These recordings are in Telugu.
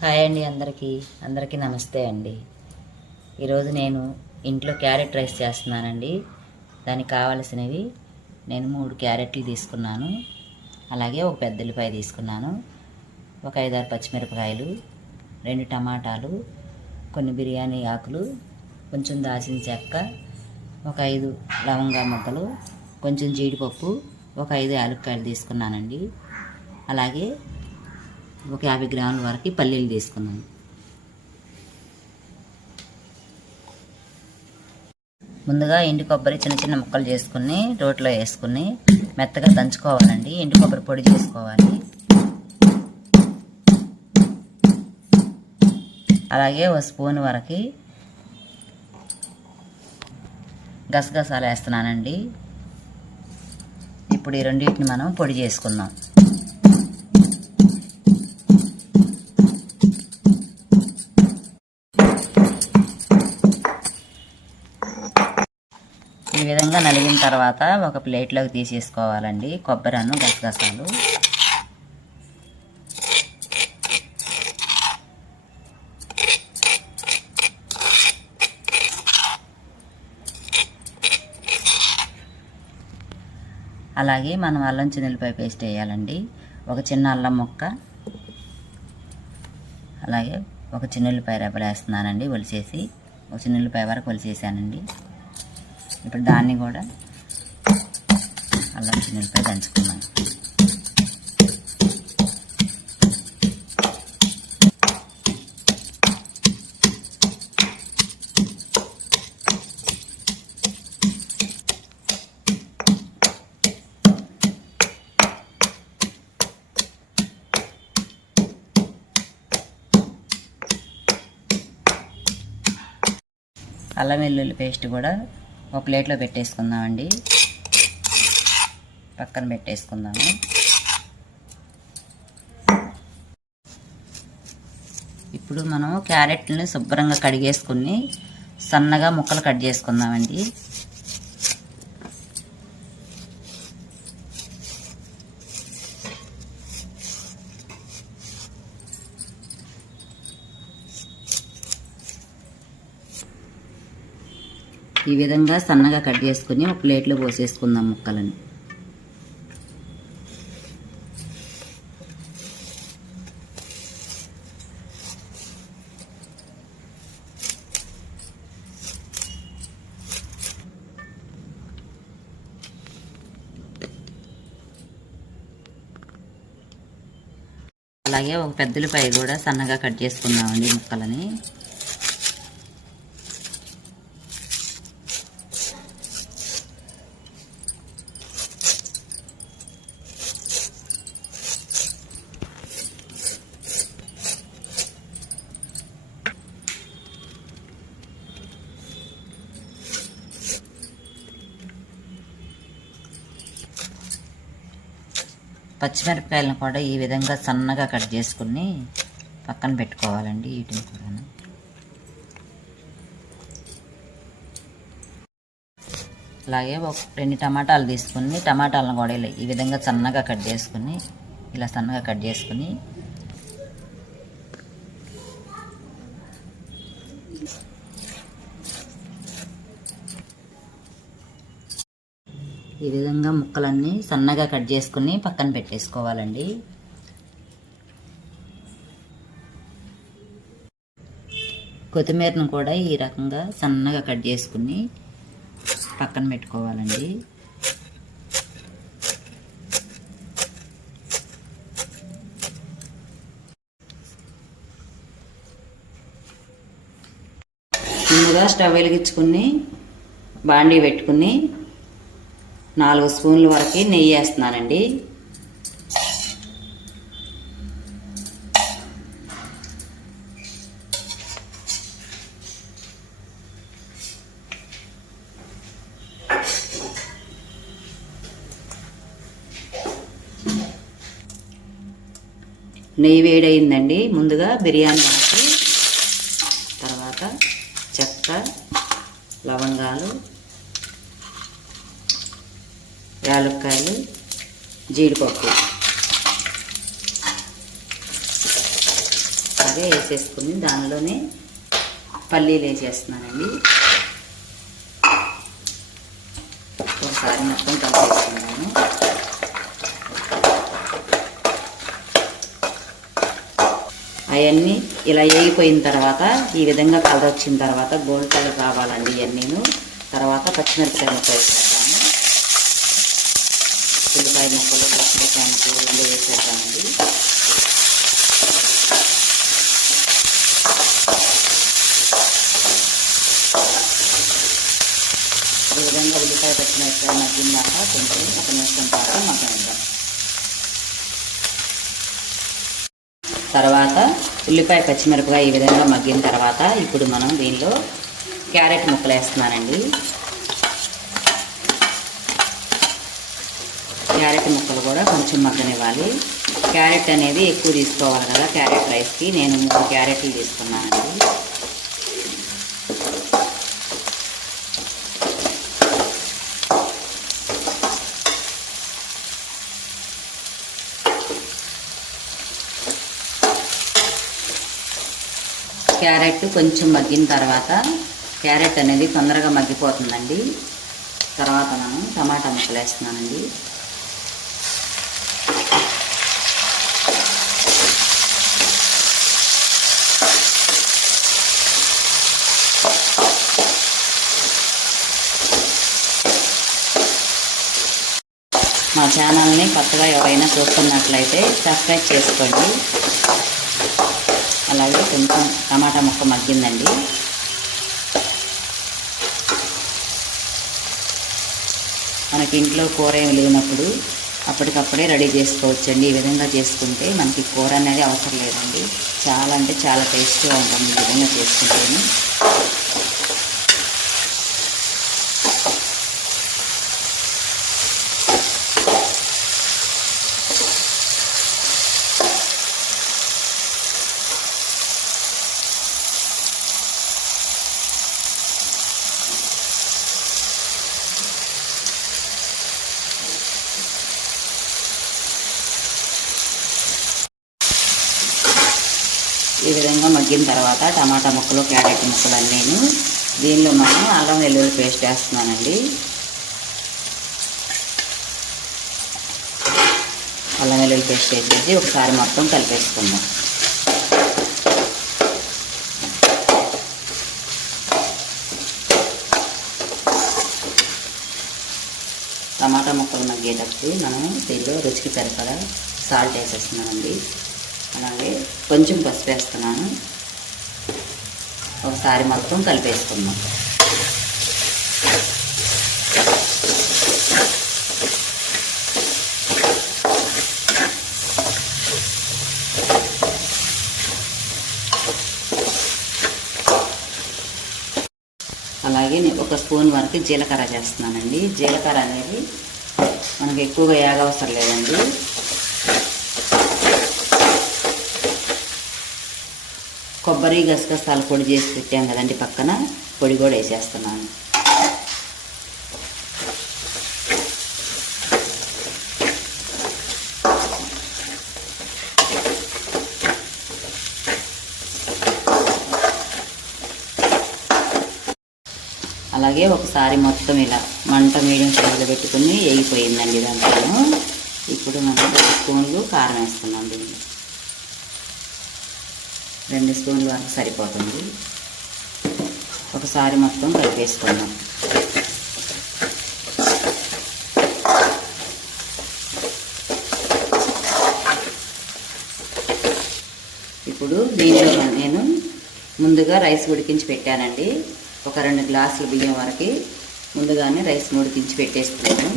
హాయ్ అండి అందరికీ. అందరికీ నమస్తే అండి. ఈరోజు నేను ఇంట్లో క్యారెట్ రైస్ చేస్తున్నానండి. దానికి కావలసినవి నేను మూడు క్యారెట్లు తీసుకున్నాను. అలాగే ఒక పెద్ద ఉల్లిపాయ తీసుకున్నాను. ఒక ఐదారు పచ్చిమిరపకాయలు రెండు టమాటాలు కొన్ని బిర్యానీ ఆకులు కొంచెం దాచిన చెక్క ఒక ఐదు లవంగా ముక్కలు కొంచెం జీడిపప్పు ఒక ఐదు యాలక్కాయలు తీసుకున్నానండి. అలాగే ఒక యాభై గ్రాముల వరకు పల్లీలు తీసుకున్నాను. ముందుగా ఎండు కొబ్బరి చిన్న చిన్న ముక్కలు చేసుకుని రోట్లో వేసుకుని మెత్తగా దంచుకోవాలండి. ఎండు కొబ్బరి పొడి చేసుకోవాలి. అలాగే ఒక స్పూన్ వరకు గసగసాలు వేస్తున్నానండి. ఇప్పుడు ఈ రెండింటిని మనం పొడి చేసుకుందాం. బాగా నలిగిన తర్వాత ఒక ప్లేట్లోకి తీసేసుకోవాలండి. కొబ్బరిను గసగసాలు. అలాగే మనం అల్లం చిన్నెలపై పేస్ట్ వేయాలండి. ఒక చిన్న అల్లం ముక్క. అలాగే ఒక చిన్నెల్లిపాయ రెబ్బలు వేస్తున్నానండి ఒలిసేసి ఒక చిన్నెల్లిపాయ వరకు ఒలిసేసానండి ఇప్పుడు దాన్ని కూడా అల్లం చిన్నులపాయ దంచుకున్నాను అల్లం వెల్లుల్లి పేస్ట్ కూడా ఒక ప్లేట్లో పెట్టేసుకుందామండి. పక్కన పెట్టేసుకుందాము. ఇప్పుడు మనం క్యారెట్ని శుభ్రంగా కడిగేసుకుని సన్నగా ముక్కలు కట్ చేసుకుందామండి. ఈ విధంగా సన్నగా కట్ చేసుకుని ఒక ప్లేట్లో పోసేసుకుందాం ముక్కలని. అలాగే ఒక పెద్దలపాయ కూడా సన్నగా కట్ చేసుకుందామండి ముక్కలని. పచ్చిమిరపకాయలను కూడా ఈ విధంగా సన్నగా కట్ చేసుకుని పక్కన పెట్టుకోవాలండి వీటిని కూడా అలాగే ఒక రెండు టమాటాలు తీసుకుని టమాటాలను కూడా ఇలా ఈ విధంగా సన్నగా కట్ చేసుకుని ఇలా సన్నగా కట్ చేసుకుని ఈ విధంగా ముక్కలన్నీ సన్నగా కట్ చేసుకుని పక్కన పెట్టేసుకోవాలండి. కొత్తిమీరను కూడా ఈ రకంగా సన్నగా కట్ చేసుకుని పక్కన పెట్టుకోవాలండి. ముందుగా స్టవ్ వెలిగించుకుని బాండీ పెట్టుకుని నాలుగు స్పూన్ల వరకు నెయ్యి వేస్తున్నానండి. నెయ్యి వేడయిందండి. ముందుగా బిర్యానీ ఆకు తర్వాత చెక్క లవంగాలు యాలక్కాయలు జీడిపప్పు. అలాగే వేసేసుకుని దానిలోనే పల్లీలు వేసేస్తున్నానండి. ఒకసారి మొత్తం కలిపేసుకున్నాను. అవన్నీ ఇలా వేగిపోయిన తర్వాత ఈ విధంగా కలర్ వచ్చిన తర్వాత గోల్డ్ కలర్ రావాలండి ఇవన్నీ తర్వాత పచ్చిమిరపకాయ ముక్కలు ఉల్లిపాయ ముక్కలు పచ్చిమిరపకాయ ముక్కలు రెండు వేసేద్దామండి. ఈ విధంగా ఉల్లిపాయ పచ్చిమిరపకాయ మగ్గినాక కొంచెం ఒక నిమిషం పాటు మగ్గనిద్దాం. తర్వాత ఉల్లిపాయ పచ్చిమిరపకాయ ఈ విధంగా మగ్గిన తర్వాత ఇప్పుడు మనం దీనిలో క్యారెట్ ముక్కలు వేస్తున్నానండి. క్యారెట్ ముక్కలు కూడా కొంచెం మగ్గనివ్వాలి. క్యారెట్ అనేది ఎక్కువ తీసుకోవాలి కదా క్యారెట్ రైస్కి నేను మూడు క్యారెట్లు తీసుకున్నానండి. క్యారెట్ కొంచెం మగ్గిన తర్వాత క్యారెట్ అనేది తొందరగా మగ్గిపోతుందండి. తర్వాత మనం టమాటా ముక్కలు వేస్తున్నానండి మా ఛానల్ని కొత్తగా ఎవరైనా చూస్తున్నట్లయితే సబ్స్క్రైబ్ చేసుకోండి. అలాగే కొంచెం టమాటా ముక్క మగ్గిందండి. మనకి ఇంట్లో కూర ఏమి లేనప్పుడు అప్పటికప్పుడే రెడీ చేసుకోవచ్చండి. ఈ విధంగా చేసుకుంటే మనకి కూర అనేది అవసరం లేదండి. చాలా అంటే చాలా టేస్ట్గా ఉంటుంది ఈ విధంగా చేసుకుంటేనే. ఈ విధంగా మగ్గిన తర్వాత టమాటా ముక్కలు క్యారెట్ ముక్కలు అన్నీను దీనిలో మనం అల్లం వెల్లుల్లి పేస్ట్ వేస్తున్నానండి. అల్లం వెల్లుల్లి పేస్ట్ వేసేసి ఒకసారి మొత్తం కలిపేసుకుందాం. టమాటా ముక్కలు మగ్గేటప్పుడు మనం దీనిలో రుచికి సరిపడా సాల్ట్ వేసేస్తున్నామండి అలాగే కొంచెం పసుపు వేస్తున్నాను. ఒకసారి మొత్తం కలిపేసుకుందాం. అలాగే నేను ఒక స్పూన్ వరకు జీలకర్ర చేస్తున్నానండి. జీలకర్ర అనేది మనకు ఎక్కువగా యాగవసరం లేదండి. కొబ్బరి గసగసాల పొడి చేసి పెట్టాం కదండి పక్కన పొడి కూడా వేసేస్తున్నాను. అలాగే ఒకసారి మొత్తం ఇలా మంట మీడియం ఫ్లేమ్లో పెట్టుకుని వేగిపోయిందండి దాంట్లో ఇప్పుడు మనం స్పూన్లు కారం వేస్తున్నాం దీన్ని రెండు స్పూన్లు వరకు సరిపోతుంది. ఒకసారి మొత్తం కలిపేసుకుందాం. ఇప్పుడు దీనిలో నేను ముందుగా రైస్ ఉడికించి పెట్టానండి. ఒక రెండు గ్లాసుల బియ్యం వరకు ముందుగానే రైస్ ఉడికించి పెట్టేస్తున్నాను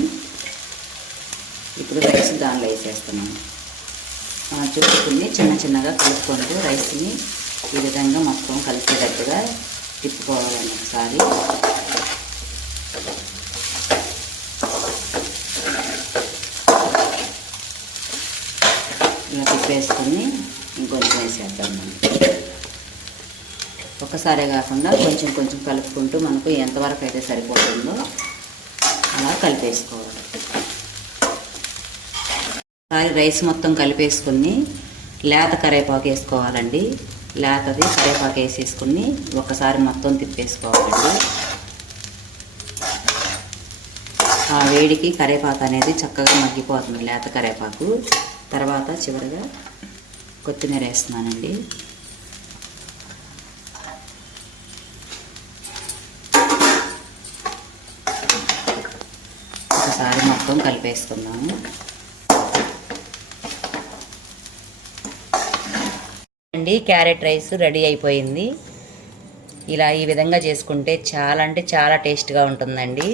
ఇప్పుడు రైస్ దానిలో వేసేస్తున్నాను. చుట్టుకుని చిన్న చిన్నగా కలుపుకుంటూ రైస్ని ఈ విధంగా మొత్తం కలిపేటట్టుగా తిప్పుకోవాలండి ఒకసారి. ఇలా తిప్పేసుకుని ఇంకొంచెం వేసేద్దాం మనం. ఒకసారే కాకుండా కొంచెం కొంచెం కలుపుకుంటూ మనకు ఎంతవరకు అయితే సరిపోతుందో అలా కలిపేసుకోవాలి. ఒకసారి రైస్ మొత్తం కలిపేసుకుని లేత కరేపాకు వేసుకోవాలండి. లేతది కరేపాకు వేసేసుకుని ఒకసారి మొత్తం తిప్పేసుకోవాలండి. ఆ వేడికి కరేపాకు అనేది చక్కగా మగ్గిపోతుంది లేత కరేపాకు తర్వాత చివరిగా కొత్తిమీర వేస్తున్నానండి. ఒకసారి మొత్తం కలిపేసుకుందాము. అండి క్యారెట్ రైస్ రెడీ అయిపోయింది. ఇలా ఈ విధంగా చేసుకుంటే చాలా అంటే చాలా టేస్ట్గా ఉంటుందండి.